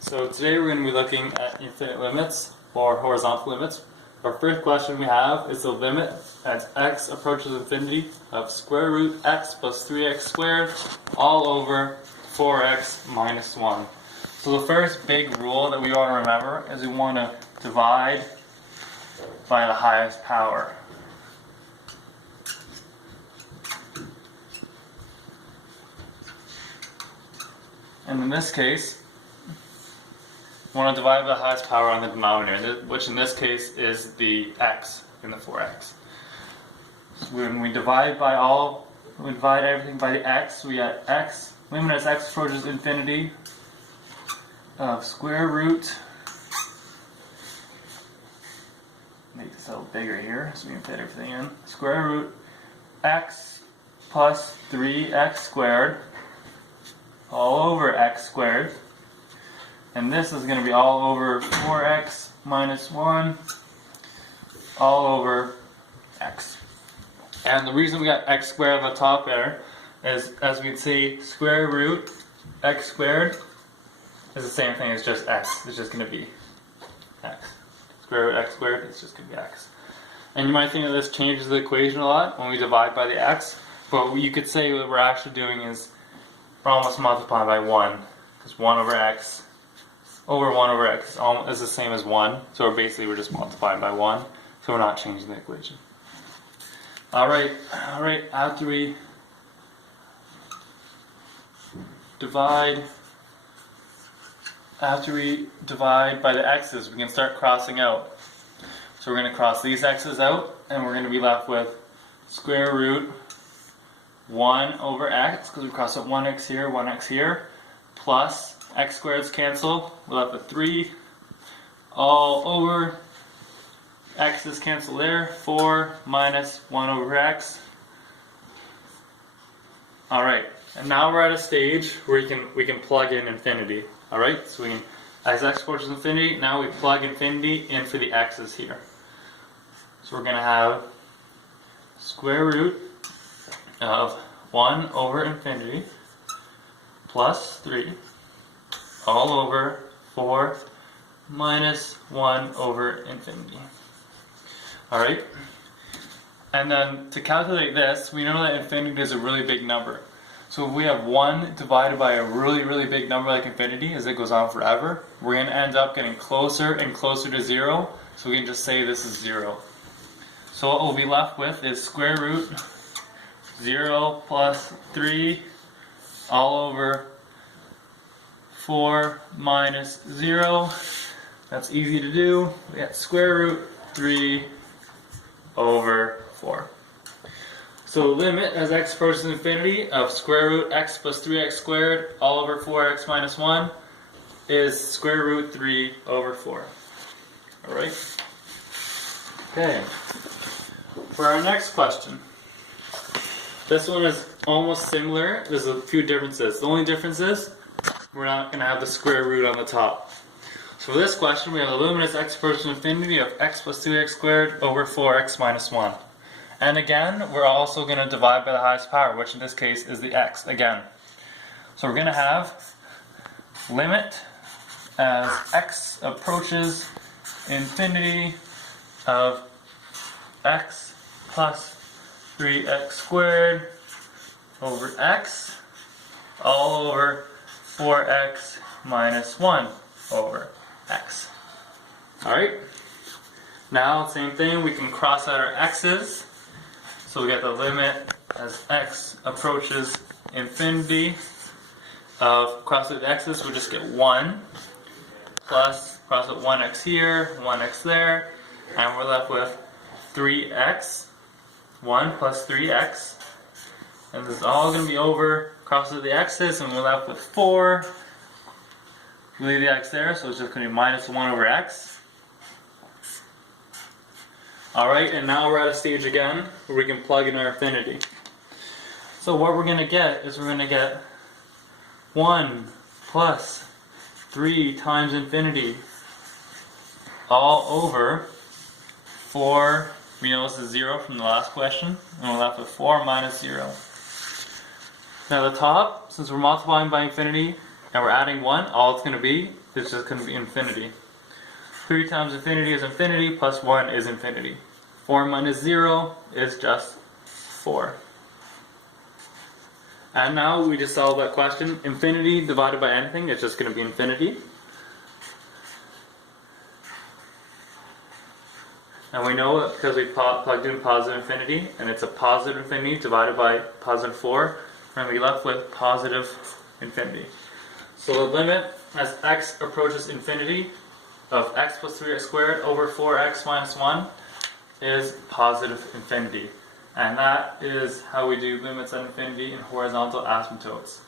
So today we're going to be looking at infinite limits or horizontal limits. Our first question we have is the limit as x approaches infinity of square root x plus 3x squared all over 4x minus 1. So the first big rule that we want to remember is we want to divide by the highest power. And in this case, we want to divide by the highest power on the denominator, which in this case is the x in the 4x. So when we divide everything by the x, we get x, limit as x approaches infinity of square root, make this a little bigger here so we can fit everything in, square root x plus 3x squared all over x squared. And this is going to be all over 4x minus 1 all over x. And the reason we got x squared on the top there is, as we'd say, square root x squared is the same thing as just x. It's just going to be x. Square root x squared is just going to be x. And you might think that this changes the equation a lot when we divide by the x, but what you could say what we're actually doing is we're almost multiplying by 1, because 1 over x over 1 over x is the same as 1, so we're just multiplying by 1, so we're not changing the equation. Alright, after we divide by the x's, we can start crossing out. So we're going to cross these x's out, and we're going to be left with square root 1 over x, because we cross out 1x here, plus x squareds cancel, we're left with 3 all over x's cancel there, 4 minus 1 over x. Alright, and now we're at a stage where we can plug in infinity. Alright, so we can, as x approaches infinity, now we plug infinity in for the x's here. So we're going to have square root of 1 over infinity plus 3 all over 4 minus 1 over infinity. Alright? And then to calculate this, we know that infinity is a really big number. So if we have 1 divided by a really, really big number like infinity, as it goes on forever, we're going to end up getting closer and closer to 0, so we can just say this is 0. So what we'll be left with is square root 0 plus 3 all over 4 minus 0. That's easy to do. We got square root 3 over 4. So the limit as x approaches infinity of square root x plus 3x squared all over 4x minus 1 is square root 3 over 4. Alright? Okay. For our next question. This one is almost similar. There's a few differences. The only difference is we're not going to have the square root on the top. So for this question, we have the limit as x approaches infinity of x plus 2x squared over 4x minus 1. And again, we're also going to divide by the highest power, which in this case is the x again. So we're going to have limit as x approaches infinity of x plus 3x squared over x all over 4x minus 1 over x. Alright, now same thing, we can cross out our x's. So we get the limit as x approaches infinity of, cross out the x's, we just get 1 plus, cross out 1x here, 1x there, and we're left with 3x, 1 plus 3x, and this is all going to be over, cross out the x's, and we're left with 4. We leave the x there, so it's just going to be minus 1 over x. Alright, and now we're at a stage again where we can plug in our infinity. So what we're going to get is we're going to get 1 plus 3 times infinity all over 4. We know this is 0 from the last question, and we're left with 4 minus 0. Now the top, since we're multiplying by infinity, and we're adding 1, all it's going to be is just going to be infinity. 3 times infinity is infinity, plus 1 is infinity. 4 minus 0 is just 4. And now we just solve that question. Infinity divided by anything is just going to be infinity. And we know it because we plugged in positive infinity, and it's a positive infinity divided by positive 4. We're going to be left with positive infinity. So the limit as x approaches infinity of x plus 3x squared over 4x minus 1 is positive infinity. And that is how we do limits at infinity in horizontal asymptotes.